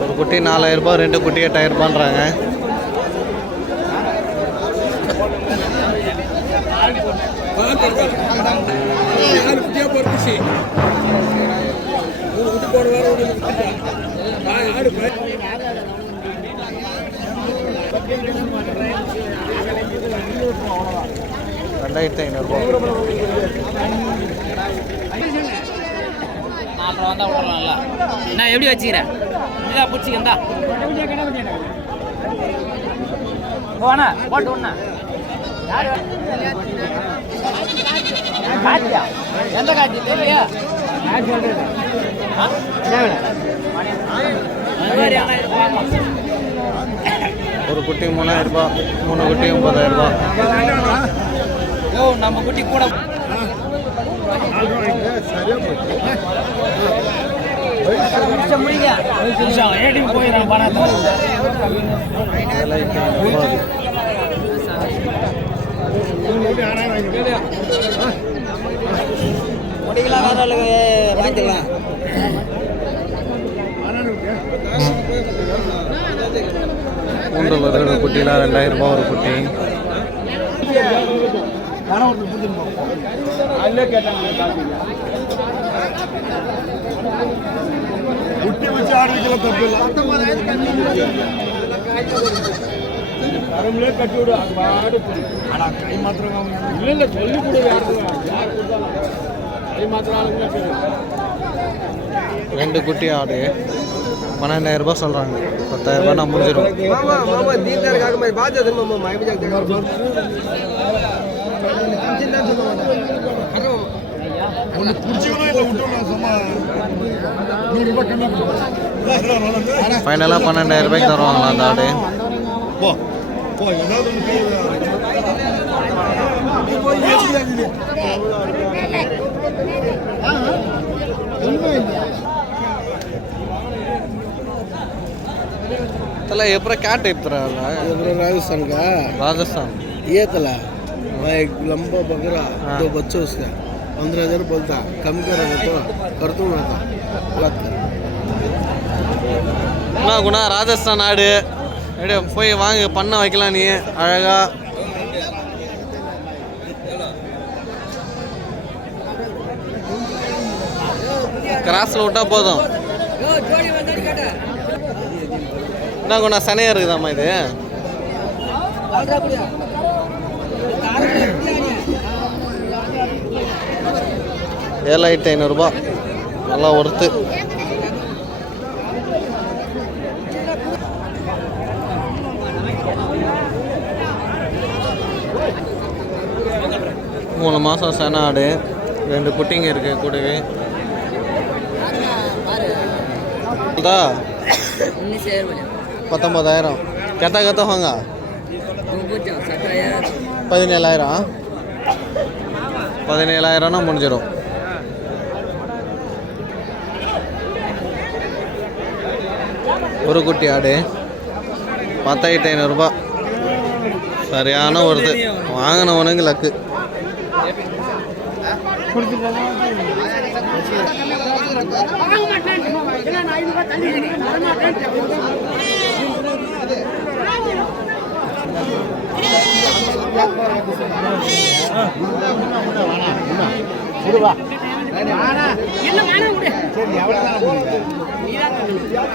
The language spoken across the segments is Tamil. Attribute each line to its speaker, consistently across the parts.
Speaker 1: ஒரு குட்டி நாலாயிரம் ரூபாய் ரெண்டு குட்டி எட்டாயிரம் ரூபான்றாங்க ரெண்டாயிரத்தி ஐநூறுபா
Speaker 2: நாலரை வந்தா விட்டுறலாம்ல நான் எப்படி வச்சுக்கிறேன் இதா பிடிச்சிக்கந்தா போண்ணா போட்டு ஒண்ணா காட்டியா எந்த காட்டி தெரியலையா.
Speaker 1: ஒரு குட்டி மூணாயிரம் ரூபாய் மூணு குட்டி ஒன்பதாயிரம் ரூபாய்
Speaker 2: யோ நம்ம குட்டி கூட நிமிஷம் முடிக்கலாம் வேற வாங்கிக்கலாம்.
Speaker 1: மூன்று வருகிற குட்டியில் ரெண்டாயிரம் ரூபாய் ஒரு குட்டி.
Speaker 3: குட்டி வச்சு ஆடு வைக்கல தப்பு தரம்லே கட்டி விடு அது பாடு. ஆனா கை மாத்திரம் இல்லை இல்லை சொல்லி கொடு யாருக்கு யார் கொடுத்தாலும் கை மாத்திரம் ஆளுங்களே.
Speaker 1: ரெண்டு குட்டி ஆடு. பன்னெண்டாயிரம் ரூபாய் சொல்கிறாங்க பத்தாயிரம் ரூபாய் நான் முடிஞ்சிடும்
Speaker 3: ஒன்று பிடிச்சிக்கணும் இல்லை விட்டு சும்மா. நூறுரூபா கம்மி
Speaker 1: ஃபைனலாக பன்னெண்டாயிரம் ரூபாய்க்கு தருவாங்களா அந்த ஆடு?
Speaker 3: போ. போ ஏதாவது
Speaker 1: ತಲೆ ಎಬ್ಬರ
Speaker 4: ಕ್ಯಾಟ್ ಇರ್ತಾರಲ್ಲ
Speaker 1: ಎಬ್ಬರ
Speaker 4: ರಾಜಸ್ಥಾನ್ಗ ರಾಜಸ್ಥಾನ್ ಏತಲ एक लंबा बकरा
Speaker 1: हाँ।
Speaker 4: दो बच्चे उसका पंद्रह हजार बोलता कम करेगा तो कर दूंगा तो बात कर
Speaker 1: என்ன குணா ராஜஸ்தான் ஆடு அப்படியே போய் வாங்க பண்ண வைக்கலாம் நீ அழகா கிராஸில் விட்டா போதும் என்ன குணா சனையா இருக்குதாம்மா இது ஏழாயிரத்தி ஐநூறுரூபா நல்லா ஒர்த்து. மூணு மாதம் சென ஆடு ரெண்டு குட்டிங்க இருக்குது கூடவே. பத்தொம்பதாயிரம் கெத்தா கத்த வாங்க. பதினேழாயிரம். பதினேழாயிரம்னா முடிஞ்சிடும் ஒரு குட்டி ஆடு. பத்தாயிரத்தி ஐநூறுரூபா சரியான வருது வாங்கினவனுக்கு லக்கு.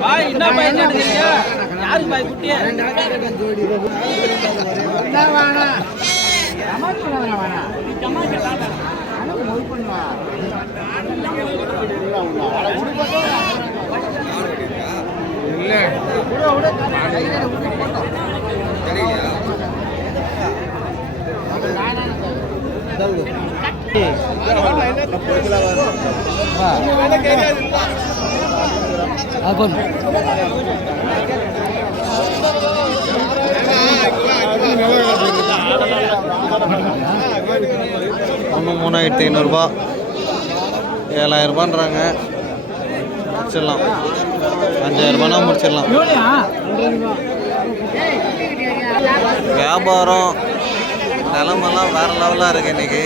Speaker 2: பாய் என்ன பாய் என்ன யாரு பாய் குட்டி
Speaker 1: ஒன்று மூணாயிரத்தி ஐநூறுரூபா ஏழாயிரரூபான்றாங்க. முடிச்சிடலாம். அஞ்சாயிரரூபானா முடிச்சிடலாம். வியாபாரம் நிலமெல்லாம் வேற லெவலாக இருக்கு இன்னைக்கு.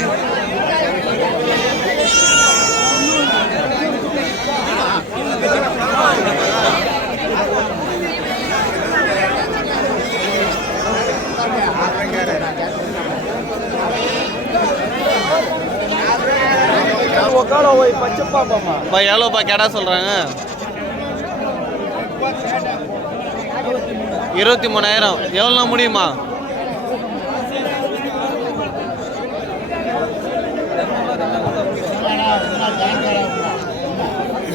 Speaker 1: இப்போ எவ்வளோப்பா கேடா சொல்கிறாங்க இருபத்தி மூணாயிரம். எவ்வளோ முடியுமா?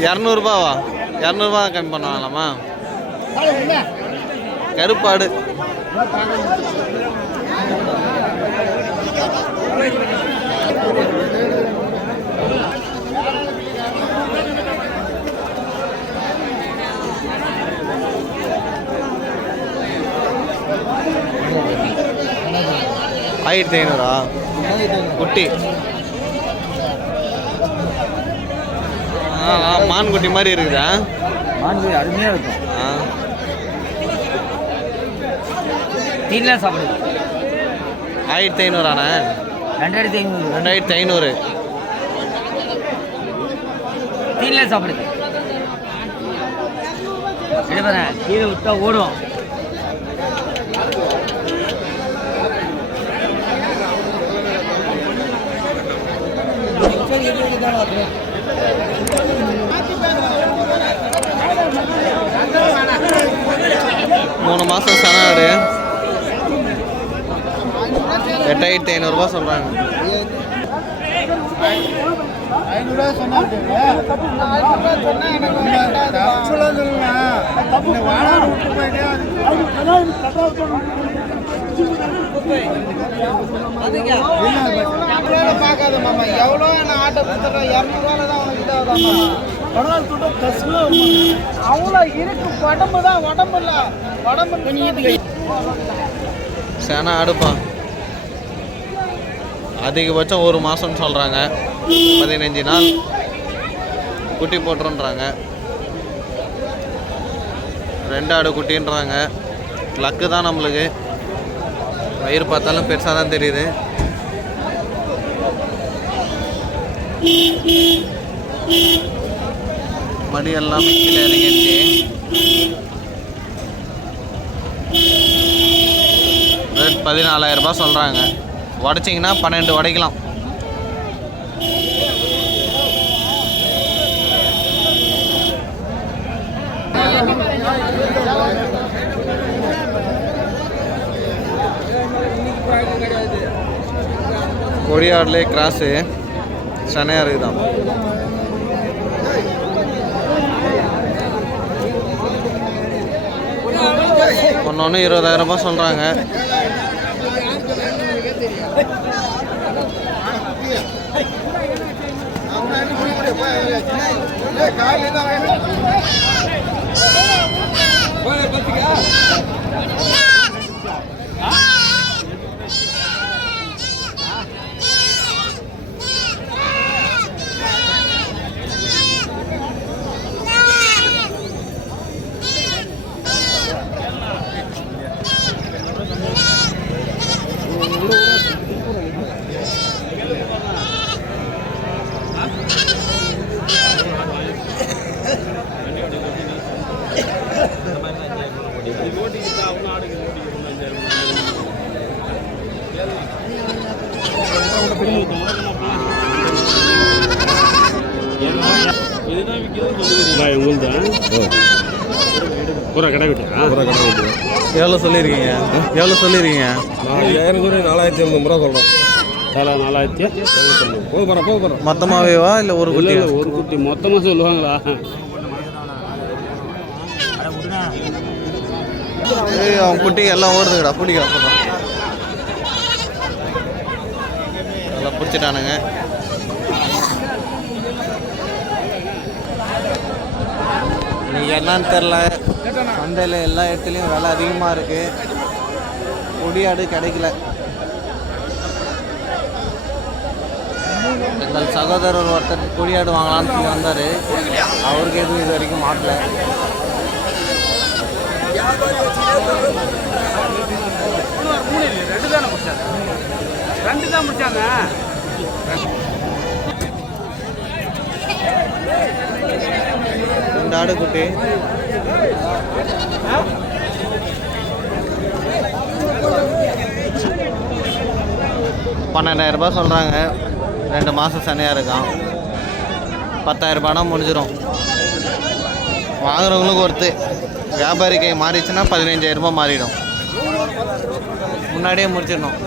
Speaker 1: இரநூறுபாவா? இரநூறுவா கம்மி பண்ணுவாங்களாமா கருப்பாடு. ஆயிரத்தி ஐநூறா? குட்டி. ஆ ஆ, மான் குட்டி மாதிரி இருக்குதா?
Speaker 2: மான்குடி அருமையாக இருக்கும். தீனிலாம் சாப்பிடுது
Speaker 1: ஆயிரத்தி ஐநூறாண்ணே
Speaker 2: ரெண்டாயிரத்தி ஐநூறு.
Speaker 1: ரெண்டாயிரத்தி ஐநூறு.
Speaker 2: தீனிலாம் சாப்பிடுது கீழே விட்டா ஓடும்
Speaker 1: மூணு மாதம் சனாடு ஐநூறுரூபா சொல்கிறாங்க
Speaker 3: பார்க்காத மாமா. எவ்வளோ நான் ஆட்டோ கொடுத்துட்றேன் இரநூறுவால தான் உனக்கு இதாகுதாம்மா அவ்வளோ இருக்கு. உடம்பு தான் உடம்பு இல்லை. உடம்பு
Speaker 1: சேனா அடுப்பா அதிகபட்சம் ஒரு மாதம்னு சொல்கிறாங்க பதினஞ்சு நாள். குட்டி போட்டுருன்றாங்க. ரெண்டு ஆடு குட்டின்றாங்க. லக்கு தான் நம்மளுக்கு. வயிறு பார்த்தாலும் பெருசாக தான் தெரியுது. மடி எல்லாமே கீழே இறங்கிடுச்சு. பதினாலாயிரம் ரூபாய் சொல்கிறாங்க உடச்சிங்கன்னா பன்னெண்டு உடைக்கலாம். கொடியாடுலேயே கிராஸு சென்னையாக இருக்குதான் ஒன்று ஒன்று இருபதாயிரம் ரூபாய் சொல்கிறாங்க
Speaker 5: பூரா கடை விட்டா
Speaker 1: எவ்வளோ சொல்லியிருக்கீங்க? எவ்வளோ சொல்லியிருக்கீங்க?
Speaker 4: ஐயாயிரம் கூட நாலாயிரத்தி ஐநூறு ரூபா சொல்கிறோம்
Speaker 5: தலை நாலாயிரத்தி?
Speaker 4: போக போகிறேன் போக போகிறேன்
Speaker 1: மொத்தமாகவேவா இல்லை ஒரு
Speaker 5: இல்லை ஒரு குட்டி. மொத்தமாக சொல்லுவாங்களா?
Speaker 1: ஏய் அவன் குட்டி எல்லாம் ஓடுதுங்கடா பிடிக்கா சொல்கிறான் எல்லாம் பிடிச்சிட்டானுங்க. என்னன்னு தெரில சந்தையில் எல்லா இடத்துலையும் விலை அதிகமாக இருக்குது கொடியாடு கிடைக்கல. எங்கள் சகோதரர் ஒருத்தர் கொடியாடு வாங்கலாம்னு சொல்லி வந்தார். அவருக்கு எதுவும் இது வரைக்கும் மாட்டல.
Speaker 2: ரெண்டு தானே முடிச்சாங்க. ரெண்டு தான் முடிச்சாங்க.
Speaker 1: ரெண்டு ஆடு குட்டி பன்னெண்டாயிரம் ரூபாய் சொல்கிறாங்க ரெண்டு மாதம் சனியாக இருக்கான். பத்தாயிரம் ரூபாய்னா முடிஞ்சிடும் வாங்குறவங்களுக்கு ஒருத்து. வியாபாரி கை மாறிச்சுன்னா பதினஞ்சாயிரம் ரூபாய் மாறிடும். முன்னாடியே முடிச்சிடணும்.